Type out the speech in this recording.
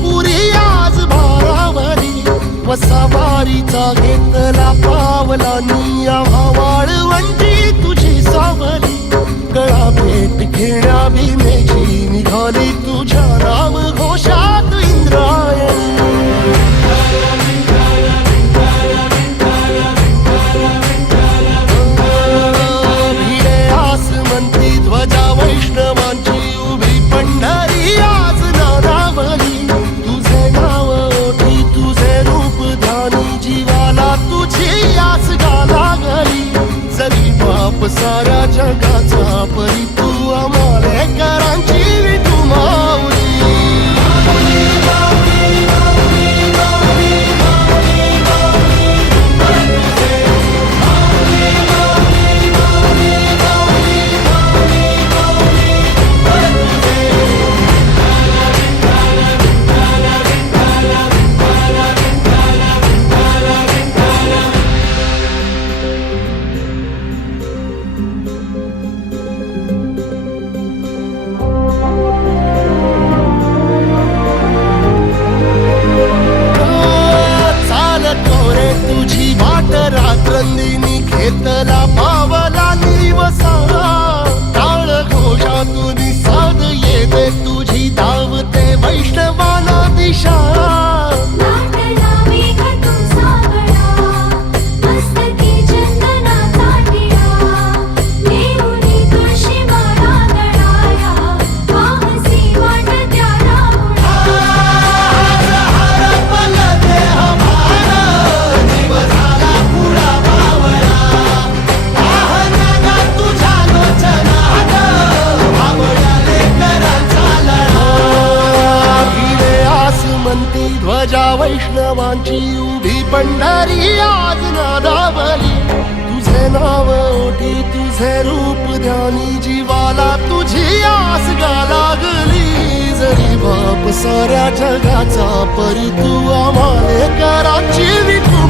पुरी आज भारावरी वसावारीचा घेतला पावला निया वाळवंटी तुझी सावली गळा भेट घेण्या भीमेची निघाली तुझ्या नाम घोषात इंद्रायणी भिडे आसमंती ध्वजा वैष्णवांची उभी पंढरी आज नानावली तुझे नाव ओठी तुझे रूप ध्यानी जीवाला तुझी आस गाला गली जरी बाप साऱ्या जगाचा परी तू आमालेकरांची विठू माऊली तुझी वाट रात्रंदिनी घेतला पावला निवसा टाळ घोषातून साध येते तुझी धावते वैष्णवाला दिशा ध्वजा वैष्णवांची उभी पंढरी आज नादावली तुझे नाव ओठी तुझे रूप ध्यानी जीवाला तुझी आस गा लागली जरी बाप साऱ्या जगाचा परी तू आमालेकरांची विठू